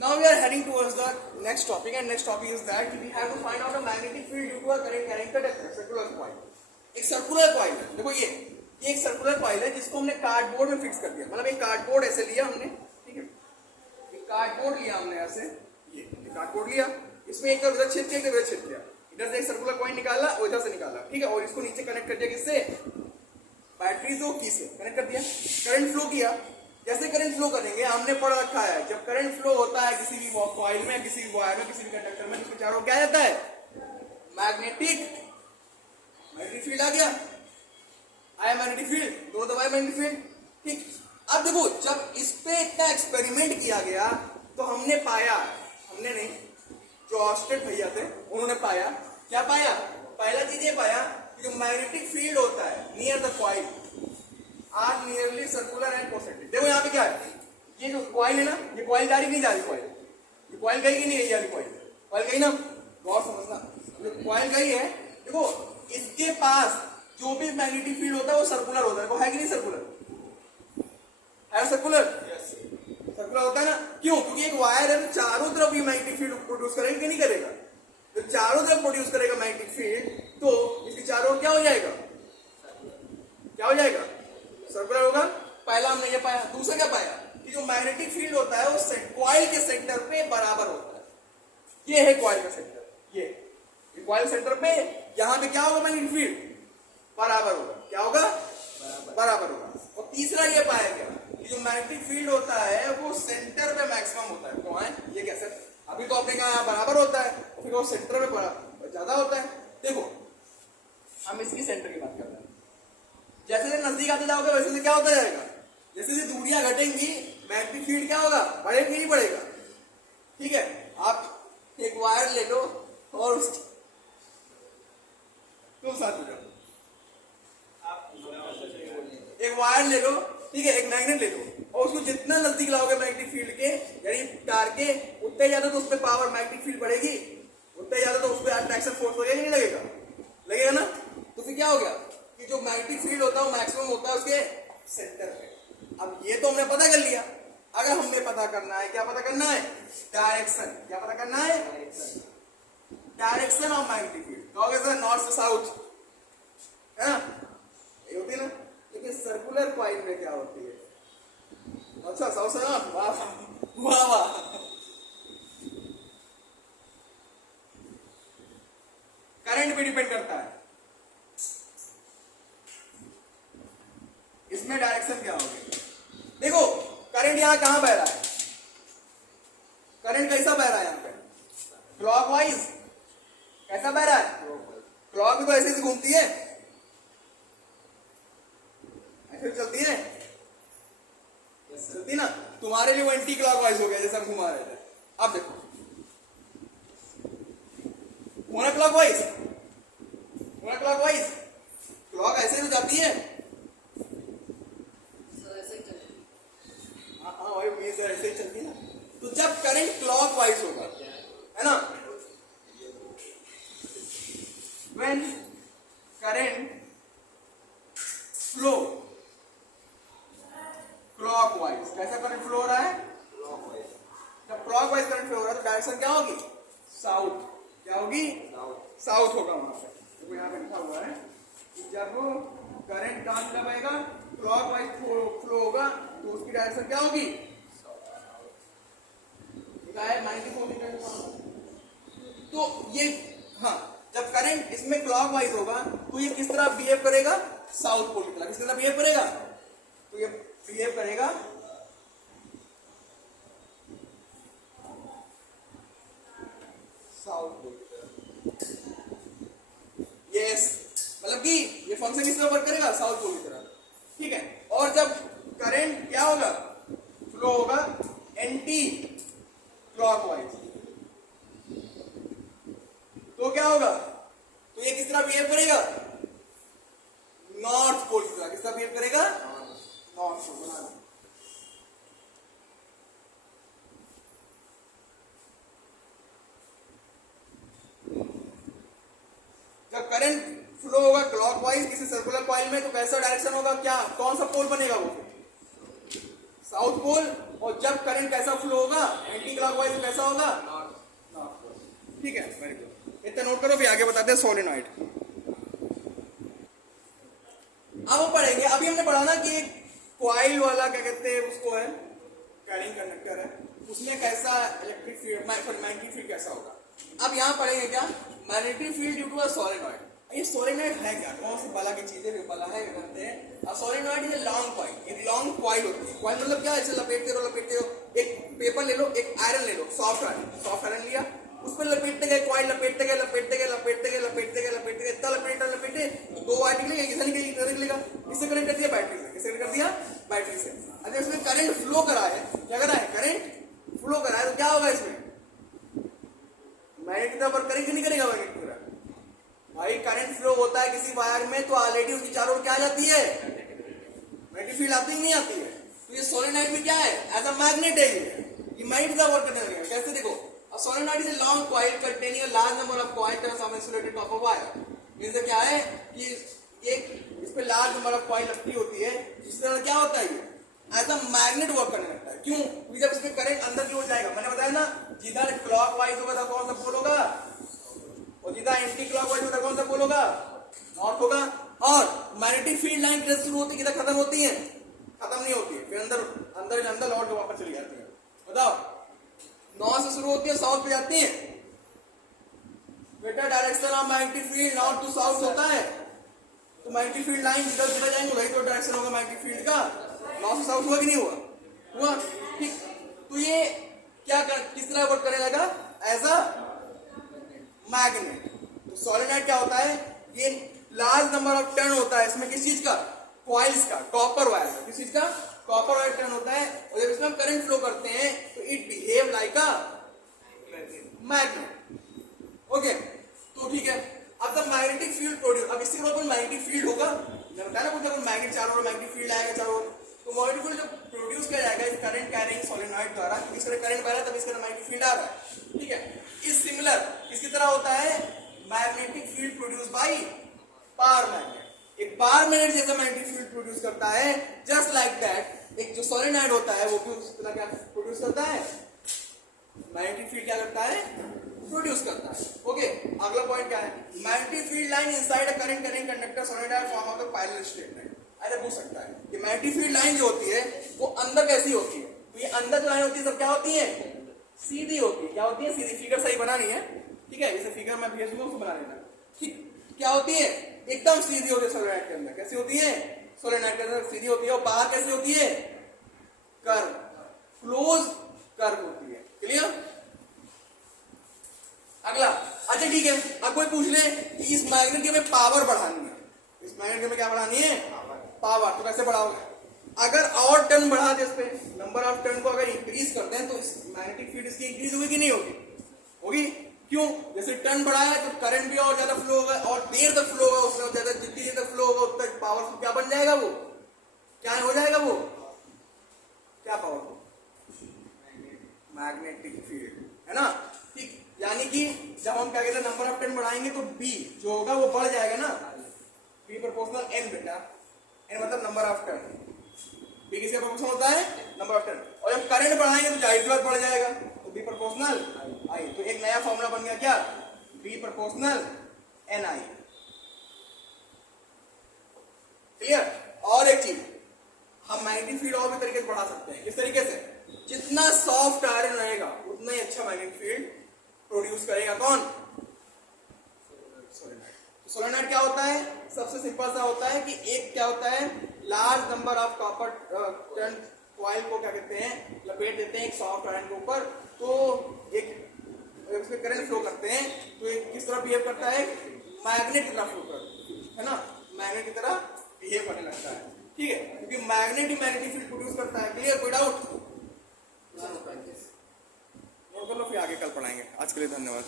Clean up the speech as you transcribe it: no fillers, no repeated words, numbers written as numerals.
Now we are heading towards the next topic, and next topic is that we have to find out a magnetic field due to a current connected a circular coil. एक circular coil है, देखो ये एक circular coil है जिसको हमने cardboard में fix कर दिया। मतलब एक कार्डबोर्ड ऐसे लिया हमने, ठीक है, एक कार्डबोर्ड लिया हमने ऐसे, ये कार्डबोर्ड लिया, इसमें एक इधर छिप दिया, इधर छिप दिया, इधर से एक सर्कुलर कॉइल निकाला और इधर से निकाला, ठीक है, और इसको नीचे कनेक्ट कर दिया, किससे? बैटरी जो की से कनेक्ट कर दिया, करंट फ्लो किया। जैसे करंट फ्लो करेंगे, हमने पढ़ रखा है, जब करंट फ्लो होता है किसी भी कॉइल में, किसी भी वायर में, किसी भी कंडक्टर में, उसके चारों क्या आता है? मैग्नेटिक फील्ड आ गया, आया मैग्नेटिक फील्ड, दो दबाए मैग्नेटिक फील्ड, ठीक। अब देखो, जब इस पे इतना एक्सपेरिमेंट किया गया तो हमने पाया, हमने नहीं, जो ऑस्टेड भैया थे उन्होंने पाया, क्या पाया? पहला चीज ये पाया कि जो मैग्नेटिक फील्ड होता है near the coil are nearly circular and concentric. देखो यहाँ पे क्या है, ये जो कॉइल है ना, ये कॉइल जा रही नहीं जा रही, कॉइल ये कॉइल गई कि नहीं गई, कॉइल गई ना, गौर समझना, कॉइल गई है। देखो इसके पास जो भी मैग्नेटिक फील्ड होता है वो सर्कुलर होता है, वो है कि नहीं सर्कुलर? है सर्कुलर? सर्कुलर होता है ना, क्यों? क्योंकि एक वायर है तो चारों तरफ ये मैग्नेटिक फील्ड प्रोड्यूस करेगा कि नहीं करेगा? तो चारों तरफ प्रोड्यूस करेगा मैग्नेटिक फील्ड, तो इसके चारों क्या हो जाएगा? क्या हो जाएगा? सर्कुलर होगा। पहला हमने ये पाया। दूसरा क्या पाया कि जो मैग्नेटिक फील्ड होता है वो कॉइल के सेंटर पे बराबर होता है। ये है कॉइल का सेंटर, ये कॉइल सेंटर पे यहां पे क्या होगा? मैग्नेटिक फील्ड बराबर होगा। क्या होगा? बराबर होगा। और तीसरा ये पाया गया कि जो मैग्नेटिक फील्ड होता है वो सेंटर पे मैक्सिमम होता है। कौन है ये? कैसे? अभी तो आपने कहा बराबर होता है, फिर वो सेंटर पे बराबर ज्यादा होता है। देखो हम इसकी सेंटर की बात कर रहे हैं, जैसे जैसे नजदीक आते जाओगे वैसे से क्या होता जाएगा? जैसे जैसे दूरियां घटेंगी मैग्नेटिक फील्ड क्या होगा? बढ़ेगा कि नहीं बढ़ेगा? ठीक है, आप एक वायर ले लो और तुम साथ हो जाओ, एक वायर ले लो, ठीक है, एक मैग्नेट ले लो, और उसको जितना नजदीक लाओगे मैग्नेटिक फील्ड के यानी तार के, उतने ज्यादा तो उस पर पावर मैग्नेटिक फील्ड बढ़ेगी, उतने ज्यादा तो उस पर अट्रैक्शन फोर्स लगेगा नहीं लगेगा? लगेगा ना। तो फिर क्या हो गया कि जो मैग्नेटिक फील्ड होता है वो मैक्सिमम होता है उसके सेंटर पे। अब ये तो हमने पता कर लिया। अगर हमने पता करना है, क्या पता करना है? डायरेक्शन। क्या पता करना है? Direction of magnetic field. कहोगे सर नॉर्थ से साउथ है ना, ये होती है ना, लेकिन सर्कुलर कॉइल में क्या होती है? अच्छा, साउथ से नॉर्थ, वाह वाह वाह। करंट पे डिपेंड करता है, इसमें डायरेक्शन क्या होगी? देखो करंट यहां कहां बह रहा है? करंट कैसा बह रहा है यहां पे? क्लॉकवाइज। कैसा बह रहा है? क्लॉक भी तो ऐसे ही घूमती है, ऐसे चलती है, चलती ना। तुम्हारे लिए वो एंटी क्लॉकवाइज हो गया जैसे हम घुमा रहे थे। अब देखो होना क्लॉकवाइज, होना क्लॉकवाइज, क्लॉक ऐसे ही तो जाती है। ऐसे ही चलती है ना। तो जब करंट क्लॉकवाइज होगा, है ना, when current flow clockwise, कैसा करंट फ्लो हो रहा है? क्लॉकवाइज। जब क्लॉकवाइज करंट फ्लो हो रहा है तो डायरेक्शन क्या होगी? साउथ। क्या होगी? साउथ होगा वहां पे। तो यहाँ पे लिखा हुआ है कि जब करंट कहां से बहेगा? क्लॉकवाइज फ्लो होगा तो उसकी डायरेक्शन क्या होगी? तो ये, हाँ, जब करंट इसमें क्लॉकवाइज होगा तो ये किस तरह बिहेव करेगा? साउथ पोल की तरह। किस तरह बिहेव करेगा? तो ये बिहेव करेगा साउथ पोल की तरह। यस, मतलब कि ये फंक्शन किस तरह वर्क करेगा? साउथ पोल की तरह, ठीक है। और जब करंट क्या होगा? फ्लो होगा एंटी क्लॉकवाइज, तो क्या होगा? तो ये किस तरह बिहेव करेगा? नॉर्थ पोल की तरह। किस तरह बिहेव करेगा? North pole. बना लो। जब करंट फ्लो होगा क्लॉकवाइज किसी सर्कुलर कॉइल में तो कैसा डायरेक्शन होगा? क्या, कौन सा पोल बनेगा? वो साउथ पोल। और जब करंट कैसा फ्लो होगा? एंटी क्लॉकवाइज कैसा होगा? ठीक है, वेरी गुड, इतना नोट करो, फिर आगे बताते हैं सोलेनॉइड। अब हम पढ़ेंगे, अभी हमने पढ़ा ना कि कॉइल वाला क्या कहते हैं उसको है, कैरिंग कंडक्टर है, उसमें कैसा इलेक्ट्रिक फील्ड मैग्नेटिक फील्ड कैसा होगा। अब यहाँ पढ़ेंगे क्या, magnetic field due to a solenoid. ये सोलेनॉइड है क्या, कौन सी बला की चीजें बला है कहते हैं। Solenoid is a long coil, एक लॉन्ग कॉइल होती है। कॉइल मतलब क्या, ऐसे लपेटते रहो, एक पेपर ले लो, एक आयरन ले लो, सॉफ्ट आयरन लिया, उस पर लपेटते गए कॉइल, लपेटते गए इतना लपेटे तो दो वायर निकलेगा, किससे निकलेगा, किससे कनेक्ट कर दिया, बैटरी से। किससे कनेक्ट कर दिया, बैटरी से। अगर इसमें करंट फ्लो करा है, क्या करा है, करंट फ्लो करा है, तो क्या होगा इसमें, मैग्नेट की तरफ वर्क करेगा नहीं करेगा, मैग्नेट की तरफ। भाई करंट फ्लो होता है किसी वायर में तो ऑलरेडी उसकी चारों ओर क्या आ जाती है, मैग्नेटिक फील्ड आती नहीं आती है। तो ये सोलेनॉइड में क्या है, एज अ मैग्नेट है, ये मैग्नेट का वर्क करने लगेगा। कैसे देखो, a solenoid is a long coil containing a large number of coils that are insulated top of wire। इससे क्या है कि एक इस पे लार्ज नंबर ऑफ कॉइल लगती होती है, जिससे क्या होता है, ये एज अ मैग्नेट वर्क करने लगता है। क्यों, क्योंकि जब इसमें करंट अंदर की ओर जाएगा, मैंने बताया ना, जिधर क्लॉकवाइज होगा तो कौन सा पोल होगा, और जिधर एंटी क्लॉकवाइज होगा कौन सा पोल होगा, नॉर्थ होगा। और मैग्नेटिक फील्ड लाइन किधर शुरू होती है, किधर खत्म होती है, खत्म नहीं होती है, फिर अंदर लौट के वापस चली जाती है। बताओ, नॉर्थ से शुरू होती है, साउथ पे जाती है। बेटा direction of magnetic field north to south होता है, तो मैग्नेटिक फील्ड लाइन जिधर जिधर जाएंगे वही तो डायरेक्शन होगा मैग्नेटिक फील्ड का। नॉर्थ से साउथ हुआ कि नहीं हुआ, ठीक। तो ये क्या किस तरह वर्क करने लगा, एज अ मैग्नेट। तो सोलेनॉइड क्या होता है, ये लार्ज नंबर ऑफ टर्न होता है इसमें, किस चीज का, कॉइल्स का, कॉपर वायर का, किस चीज का, कॉपर वायर टर्न होता है। और जब इसमें हम करंट फ्लो करते हैं तो it behave like a magnet. Okay, तो ठीक है। अब द मैग्नेटिक फील्ड प्रोड्यूस, अब इससे कोई मैग्नेटिक फील्ड होगा, मैंने बताया ना, कुछ मैग्नेट चारों ओर मैग्नेटिक फील्ड आएगा चारों ओर, तो मैग्नेटिक फील्ड जब प्रोड्यूस किया जाएगा इस करंट कैरिंग सोलेनॉइड द्वारा, क्योंकि इसका करंट बह रहा है तब इसका मैग्नेटिक फील्ड आ रहा है, ठीक है। इस सिमिलर किसकी तरह होता है, magnetic field produce by power magnet. एक पावर मैग्नेट जैसा मैग्नेटिक फील्ड प्रोड्यूस करता है, जस्ट लाइक दैट एक जो सोलेनॉइड होता है वो भी उस तरह क्या प्रोड्यूस करता है, मैग्नेटिक फील्ड क्या करता है, प्रोड्यूस करता है। ओके, अगला पॉइंट क्या है, magnetic field line inside a current carrying conductor solenoid form of the parallel statement. ऐसे पूछ सकता है कि मैग्नेटिक फील्ड लाइन जो होती है वो अंदर कैसी होती है, तो ये अंदर जो लाइन होती है सब क्या होती है, सीधी होती है। क्या होती है, सीधी। फिगर सही बनानी है, ठीक है, जैसे फिगर मैं भेज दूंगा उसको बना लेना, ठीक। क्या होती है, एकदम सीधी होती है सोलेनॉइड के अंदर। कैसी होती है, सोलेनॉइड के अंदर सीधी होती है, और बाहर कैसी होती है, कर्व, क्लोज कर्व होती है। क्लियर। अगला, अच्छा ठीक है, अब कोई पूछ ले कि इस मैग्नेट की हमें पावर बढ़ानी है, इस मैग्नेट की हमें क्या बढ़ानी है, पावर। तो कैसे बढ़ाओगे, अगर और टर्न बढ़ा दे, इस पे नंबर ऑफ टर्न को अगर इंक्रीज करते हैं तो इस मैग्नेटिक फील्ड इसकी इंक्रीज होगी कि नहीं होगी, होगी। क्यों, जैसे टर्न बढ़ाया तो करंट भी और ज्यादा फ्लो होगा, और देर तक फ्लो होगा, उससे ज्यादा जितनी देर तक फ्लो होगा उतना पावरफुल क्या बन जाएगा, वो क्या हो जाएगा, वो क्या पावरफुल, मैग्नेटिक फील्ड, है ना, ठीक। यानी कि जब हम क्या कहते हैं नंबर ऑफ टर्न बढ़ाएंगे तो बी जो होगा वो बढ़ जाएगा ना, बी प्रोपोर्शनल एन बेटा, एन मतलब नंबर ऑफ टर्न, बी किसके प्रोपोर्शनल होता है, नंबर ऑफ टर्न। और जब करंट बढ़ाएंगे तो जाहिर सी बात बढ़ जाएगा, तो बी प्रोपोर्शनल आई। तो एक नया फॉर्मूला बन गया क्या, बी प्रोपोर्शनल एन आई। क्लियर। और एक चीज, हम मैग्नेटिक फील्ड और भी तरीके से बढ़ा सकते हैं। किस तरीके से, जितना सॉफ्ट आयरन रहेगा उतना ही अच्छा मैग्नेटिक फील्ड प्रोड्यूस करेगा। कौन, सोलेनॉइड। सोलेनॉइड क्या होता है, सबसे सिंपल सा होता है कि एक क्या होता है, large number of copper turn coil को क्या कहते हैं, लपेट देते हैं एक सॉफ्ट आयरन के ऊपर, तो एक उसमें करंट फ्लो करते हैं, तो एक किस तरह बिहेव करता है, मैग्नेट की तरह फ्लो करता है ना, मैग्नेट की तरह बिहेव करने लगता है, ठीक है, क्योंकि मैग्नेट ही मैग्नेटिक फील्ड प्रोड्यूस करता है। क्लियर, कोई डाउट, नोट कर लो, फिर आगे कल पढ़ाएंगे। आज के लिए धन्यवाद।